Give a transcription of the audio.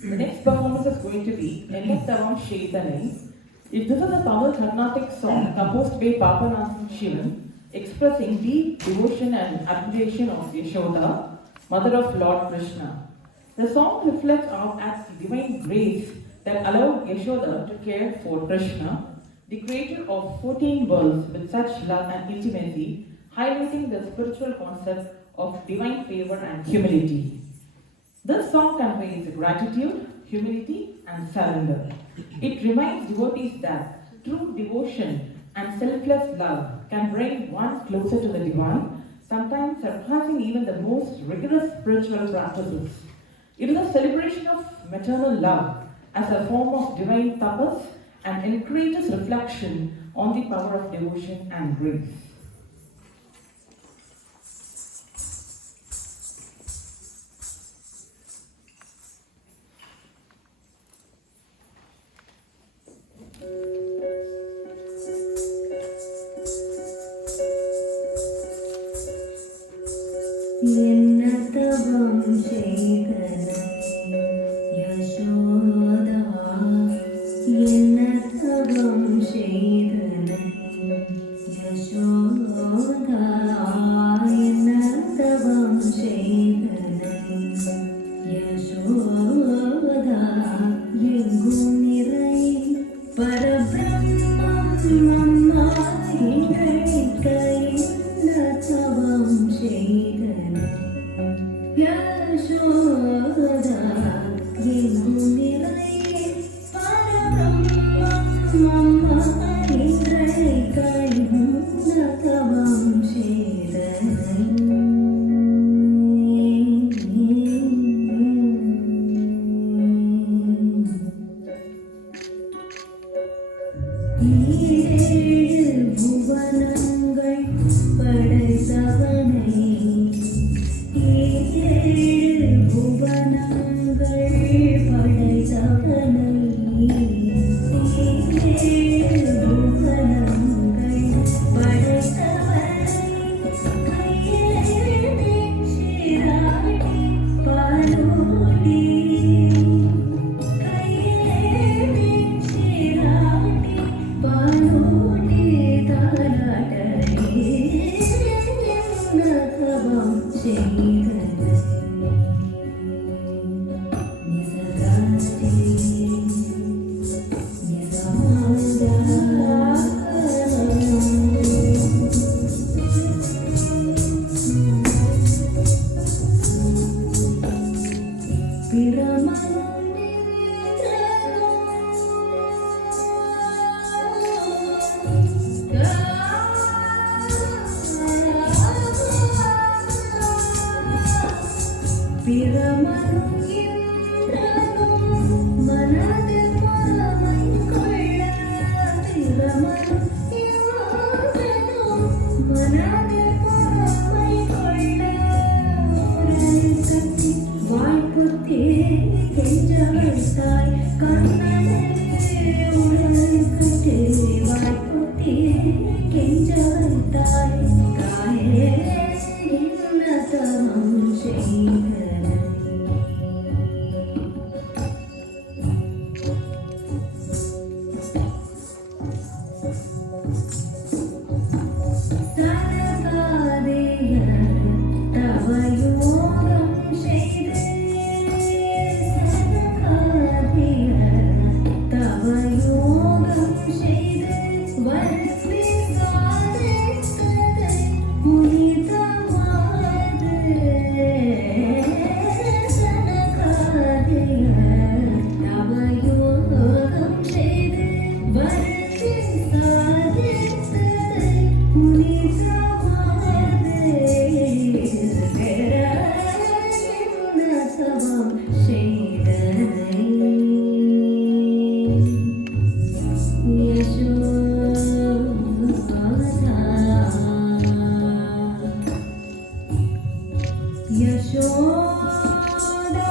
The next performance is going to be Ennattavam Shaitanai. This is a Tamil Carnatic song composed by Papanathan Shivan, expressing deep devotion and admiration of Yashoda, mother of Lord Krishna. The song reflects at the divine grace that allowed Yashoda to care for Krishna, the creator of 14 worlds with such love and intimacy, highlighting the spiritual concept of divine favor and humility. This song conveys gratitude, humility, and surrender. It reminds devotees that true devotion and selfless love can bring one closer to the divine, sometimes surpassing even the most rigorous spiritual practices. It is a celebration of maternal love as a form of divine tapas and encourages reflection on the power of devotion and grace. Ennattavam Shaitanai Yashoda, Ennattavam Shaitanai Yashoda, Ennattavam Shaitanai Yashoda, Engum nirai Parabrahmam Amma Indrika Ennattavam Shaitanai Yashoda, Engum nirai Parabrahmam Amma Indrika Ennattavam Shaitanai. ஈரேழு புவனங்கள் படைத்தவனை, ஈரேழு புவனங்கள் படைத்தவனை, ஈரேழு புவனங்கள் படைத்தவனை, கையேந்தி சீராட்டி பாலோடி, கையேந்தி சீராட்டி பாலோடி தாலாட்டை என்னத்தவம் செய்தனை. நிசதாஸ்தி நிசமாதா Yashoda